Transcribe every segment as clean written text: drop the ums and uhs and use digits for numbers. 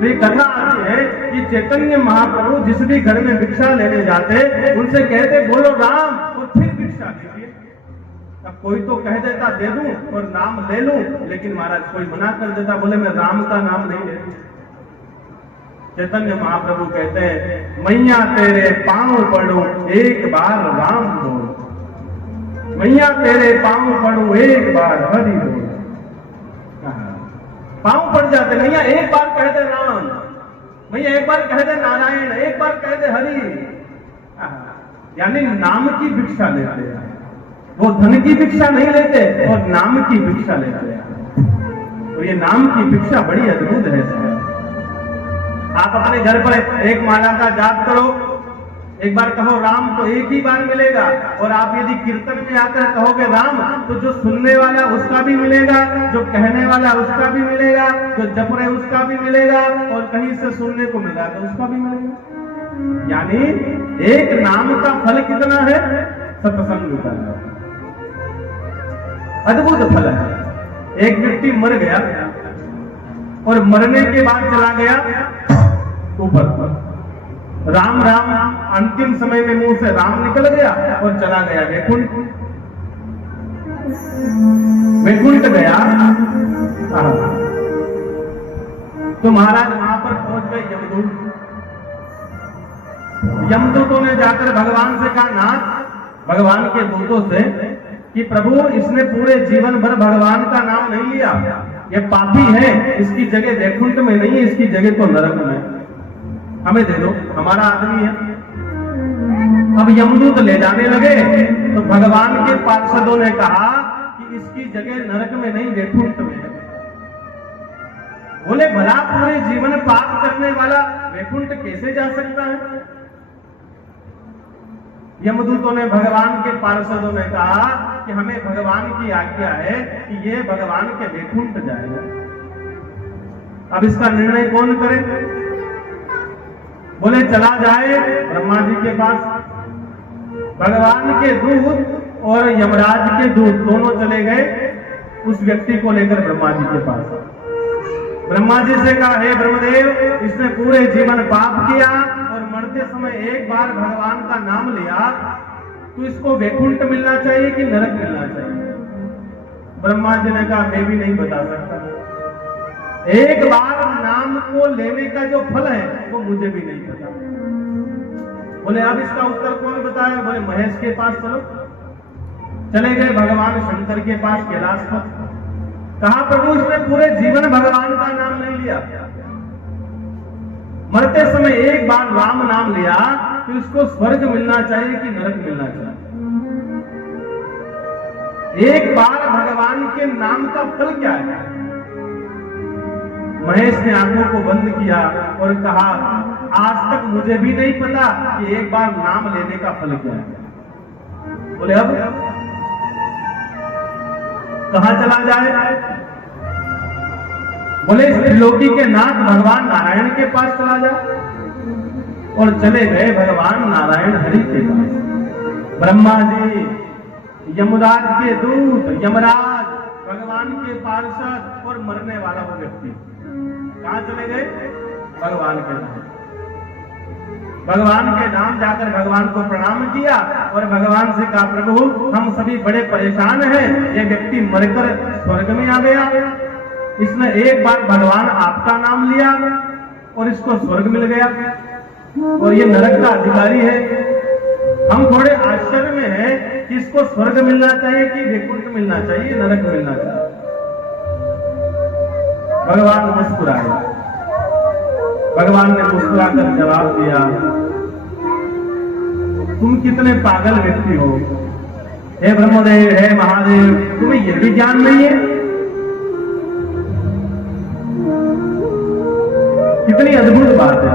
तो ये कथा आती है कि चैतन्य महाप्रभु जिस भी घर में भिक्षा लेने जाते उनसे कहते बोलो राम और फिर भिक्षा दीजिए। अब कोई तो कह देता दे दूं और नाम ले लूं, लेकिन महाराज कोई मना कर देता, बोले मैं राम का नाम नहीं ले। चैतन्य महाप्रभु कहते हैं मैया तेरे पांव पड़ूं एक बार राम बोल, मैया तेरे पांव पड़ूं एक बार हरि बोल। पांव पड़ जाते, मैया एक बार कह दे राम, मैया एक बार कह दे नारायण, एक बार कह दे हरि, यानी नाम की भिक्षा लेते हैं। वो धन की भिक्षा नहीं लेते और नाम की भिक्षा लेते हैं। तो ये नाम की भिक्षा बड़ी अद्भुत है। आप अपने घर पर एक माला का जाप करो, एक बार कहो राम तो एक ही बार मिलेगा, और आप यदि कीर्तन में आकर कहोगे राम तो जो सुनने वाला उसका भी मिलेगा, जो कहने वाला उसका भी मिलेगा, जो जप रहे उसका भी मिलेगा, और कहीं से सुनने को मिला तो उसका भी मिलेगा। यानी एक नाम का फल कितना है? सत्संग का अद्भुत फल है। एक व्यक्ति मर गया और मरने के बाद चला गया ऊपर पर, राम राम अंतिम समय में मुंह से राम निकल गया और चला गया वैकुंठ। वैकुंठ गया तो महाराज वहां पर पहुंच गए यमदूत। यमदूतों ने जाकर भगवान से कहा, नाथ, भगवान के दूतों से कि प्रभु इसने पूरे जीवन भर भगवान का नाम नहीं लिया, ये पापी है, इसकी जगह वैकुंठ में नहीं है, इसकी जगह तो नरक में, हमें दे दो, हमारा आदमी है। अब यमदूत ले जाने लगे तो भगवान के पार्षदों ने कहा कि इसकी जगह नरक में नहीं वैकुंठ में है। बोले भला पूरे जीवन पाप करने वाला वैकुंठ कैसे जा सकता है? यमदूतों ने भगवान के पार्षदों ने कहा कि हमें भगवान की आज्ञा है कि ये भगवान के वैकुंठ जाएगा। अब इसका निर्णय कौन करे? बोले चला जाए ब्रह्मा जी के पास। भगवान के दूत और यमराज के दूत दोनों चले गए उस व्यक्ति को लेकर ब्रह्मा जी के पास। ब्रह्मा जी से कहा, हे ब्रह्मदेव, इसने पूरे जीवन पाप किया और मरते समय एक बार भगवान का नाम लिया, तो इसको वैकुंठ मिलना चाहिए कि नरक मिलना चाहिए? ब्रह्मा जी ने कहा, मैं भी नहीं बता सकता, एक बार नाम को लेने का जो फल है वो मुझे भी नहीं पता। बोले अब इसका उत्तर कौन बताया? बोले महेश के पास चलो। चले गए भगवान शंकर के पास कैलाश पर। कहा, प्रभु इसने पूरे जीवन भगवान का नाम नहीं लिया, मरते समय एक बार राम नाम लिया, तो इसको स्वर्ग मिलना चाहिए कि नरक मिलना चाहिए? एक बार भगवान के नाम का फल क्या है? महेश ने आंखों को बंद किया और कहा, आज तक मुझे भी नहीं पता कि एक बार नाम लेने का फल क्या है। बोले अब कहां चला जाए? बोले इस त्रिलोकी के नाथ भगवान नारायण के पास चला जाए। और चले गए भगवान नारायण हरि के पास। ब्रह्मा जी, यमराज के दूत, यमराज, भगवान के पार्षद और मरने वाला वो व्यक्ति कहां चले गए? भगवान के नाम। भगवान के नाम जाकर भगवान को प्रणाम किया और भगवान से कहा, प्रभु हम सभी बड़े परेशान हैं, ये व्यक्ति मरकर स्वर्ग में आ गया, इसने एक बार भगवान आपका नाम लिया और इसको स्वर्ग मिल गया, और ये नरक का अधिकारी है। हम थोड़े आश्चर्य में हैं कि इसको स्वर्ग मिलना चाहिए कि वैकुंठ मिलना चाहिए, नरक मिलना चाहिए? भगवान मुस्कुराए। भगवान ने मुस्कुराकर जवाब दिया, तुम कितने पागल व्यक्ति हो, हे ब्रह्मदेव, हे महादेव, तुम्हें यह भी ज्ञान नहीं है? कितनी अद्भुत बात है।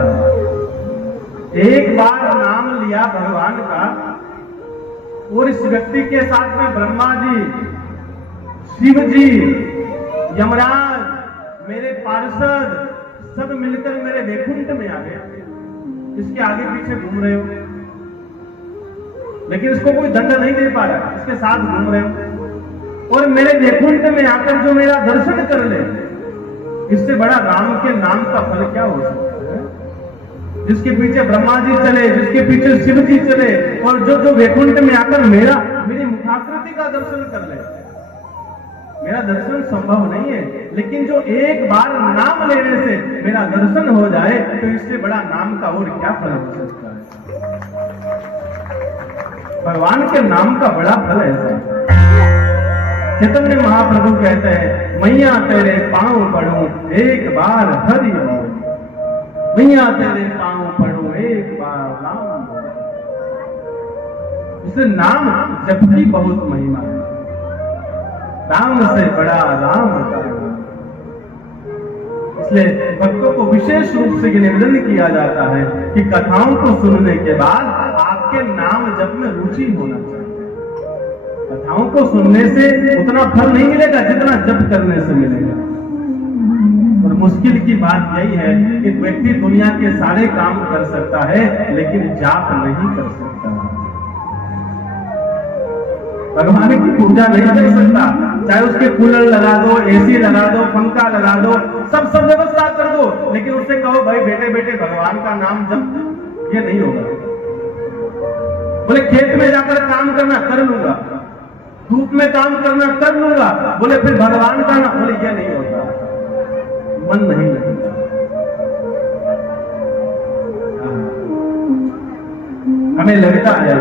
एक बार नाम लिया भगवान का और इस व्यक्ति के साथ में ब्रह्मा जी, शिव जी, यमराज, मेरे पार्षद सब मिलकर मेरे वैकुंठ में आ गए। इसके आगे पीछे घूम रहे हो, लेकिन इसको कोई दंड नहीं दे पा रहा, इसके साथ घूम रहे हो, और मेरे वैकुंठ में आकर जो मेरा दर्शन कर ले, इससे बड़ा राम के नाम का फल क्या हो सकता है? जिसके पीछे ब्रह्मा जी चले, जिसके पीछे शिव जी चले, और जो वैकुंठ में आकर मेरी मुखाकृति का दर्शन कर ले। मेरा दर्शन संभव नहीं है, लेकिन जो एक बार नाम लेने से मेरा दर्शन हो जाए, तो इससे बड़ा नाम का और क्या फल हो सकता है? भगवान के नाम का बड़ा फल है। चैतन्य महाप्रभु कहते हैं, मैया तेरे पांव पड़ूं एक बार हरि बोल, मैया तेरे पांव पड़ूं एक बार राम बोल। इस नाम जप की बहुत महिमा है। राम से बड़ा राम का नाम। इसलिए भक्तों को विशेष रूप से निवेदन किया जाता है कि कथाओं को सुनने के बाद आपके नाम जप में रुचि होना चाहिए। कथाओं को सुनने से उतना फल नहीं मिलेगा जितना जप करने से मिलेगा। और मुश्किल की बात यही है कि व्यक्ति दुनिया के सारे काम कर सकता है, लेकिन जाप नहीं कर सकता, भगवान की पूजा नहीं कर सकता। चाहे उसके कूलर लगा दो, एसी लगा दो, पंखा लगा दो, सब व्यवस्था कर दो, लेकिन उससे कहो भाई बेटे बेटे भगवान का नाम जप, ये नहीं होगा। बोले खेत में जाकर काम करना, कर लूंगा। धूप में काम करना, कर लूंगा। बोले फिर भगवान का नाम, बोले ये नहीं होता, मन नहीं लगता। हमें लगता है,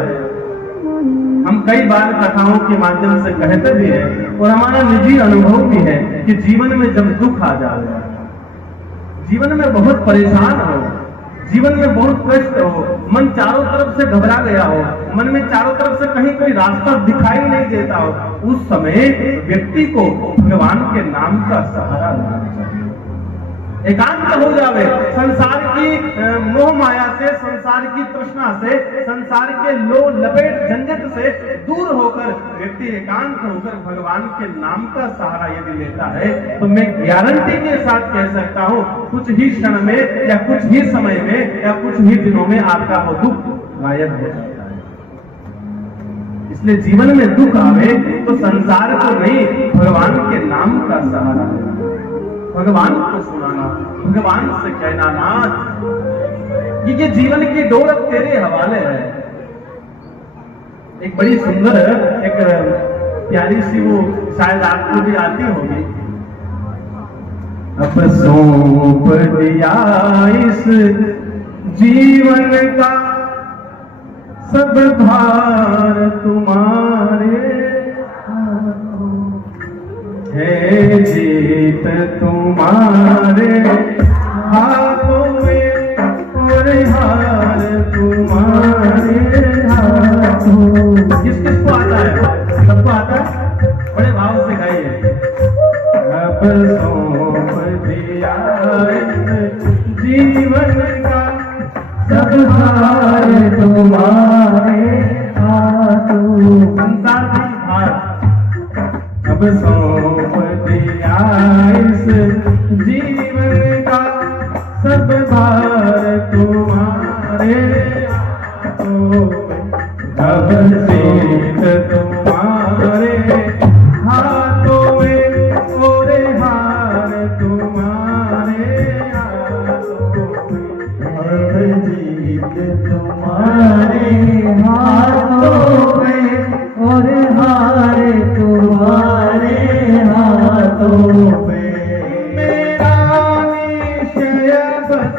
हम कई बार कथाओं के माध्यम से कहते भी हैं, और हमारा निजी अनुभव भी है कि जीवन में जब दुख आ जाए, जीवन में बहुत परेशान हो, जीवन में बहुत कष्ट हो, मन चारों तरफ से घबरा गया हो, मन में चारों तरफ से कहीं कोई रास्ता दिखाई नहीं देता हो, उस समय व्यक्ति को भगवान के नाम का सहारा लेना चाहिए। एकांत हो जावे, संसार की मोह माया से, संसार की तृष्णा से, संसार के लो लपेट झंझट से दूर होकर व्यक्ति एकांत होकर भगवान के नाम का सहारा यदि लेता है, तो मैं गारंटी के साथ कह सकता हूं, कुछ ही क्षण में या कुछ ही समय में या कुछ ही दिनों में आपका वो दुख गायब हो जाता है। इसलिए जीवन में दुख आवे तो संसार को नहीं, भगवान के नाम का सहारा लेना, भगवान को सुनाना, भगवान से कहना, नाथ ये जीवन की डोर तेरे हवाले है। एक बड़ी सुंदर, एक प्यारी सी, वो शायद आपको भी आती होगी। अब सौंप दिया इस जीवन का सब भार तुम्हारे, है जीत तुम्हारे हाथों में और हार तुम्हारे हाथों। किसको आता है? सबको आता है? बड़े भाव से गाइए। अब सौंप दिया जीवन का सब भार तुम्हारे हाथों। संसार की भार अब सौंप दिया इस जीवन का सब भार तुम्हारे हाथों में। अब जीत तुम्हारे हाथों में और हार तुम्हारे हाथों में। अब जीत तुम्हारे हाथों में और हार तुम्हारे हाथों में। मेरा निश्चय बस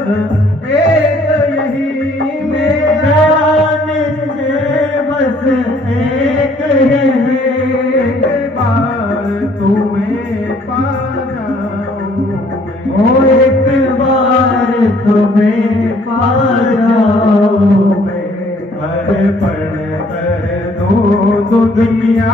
एक यही, मेरा निश्चय बस एक यही, एक बार तुम्हें पा जाऊं मैं, एक बार तुम्हें पा जाऊं मैं। अर्पण कर दो दुनिया